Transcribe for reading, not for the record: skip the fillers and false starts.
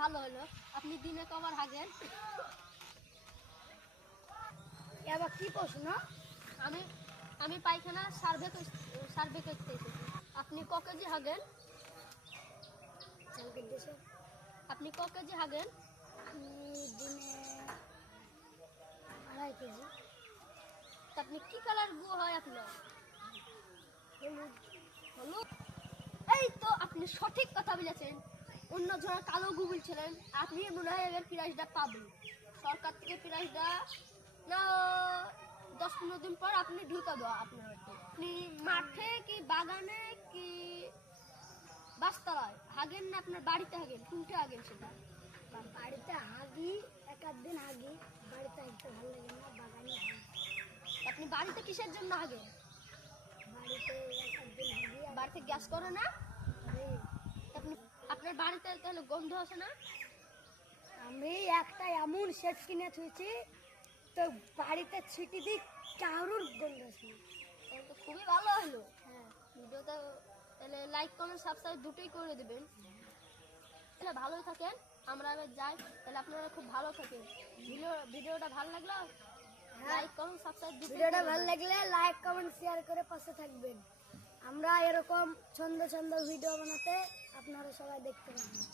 ভালো হলো। আপনি দিনে কবার হাগেন? এবার কি প্রশ্ন? আমি আমি পায়খানা সার্ভে করতে এসেছি। আপনি ক কেজি হাগেন? আপনি ক কেজি হাগেন? দিনে 2.5 কেজি। তা আপনি কি কালার গু হয় আপনার? হলুদ। হলুদ? এই তো আপনি সঠিক কথা বলেছেন। অন্য জনের কালো গু বলছিলেন, আপনি মনে হয় এবার প্রাইজটা পাবেন। সরকার থেকে প্রাইজটা না 10-15 দিন পর আপনি ঢুকাবো আপনার বাড়িতে। আপনি মাঠে কি বাগানে কি বাসতলায় হাগেন না আপনার বাড়িতে হাগেন? কোনটা হাগেন সেটা? বাড়িতে হাগি, এক আধ দিন হাগি। বাড়িতে হাগতে ভালো লাগে না, বাগানে হাগি। আপনি বাড়িতে কিসের জন্য হাগেন? বাড়িতে এক আধ দিন হাগি। বাড়িতে গ্যাস করে না? আপনি আপনার বাড়িতে তাহলে গন্ধ আসে না? আমি একটা এমন সেট কিনে থুইছি, তো বাড়িতে ছিটি দিই, কারোর গন্ধ আসে না। তাহলে তো খুবই ভালো হলো। হ্যাঁ। ভিডিওটা তাহলে লাইক কমেন্ট সাবস্ক্রাইব দুটোই করে দেবেন। তাহলে ভালোই থাকেন। আমরা এবার যাই, তাহলে আপনারা খুব ভালো থাকেন। ভিডিওটা ভালো লাগলো? লাইক কমেন্ট সাবস্ক্রাইব ভিডিওটা ভালো লাগলে লাইক কমেন্ট শেয়ার করে পাশে থাকবেন। আমরা এরকম ছন্দ ছন্দ ভিডিও বানাতে আপনারা সবাই দেখতে পাবেন।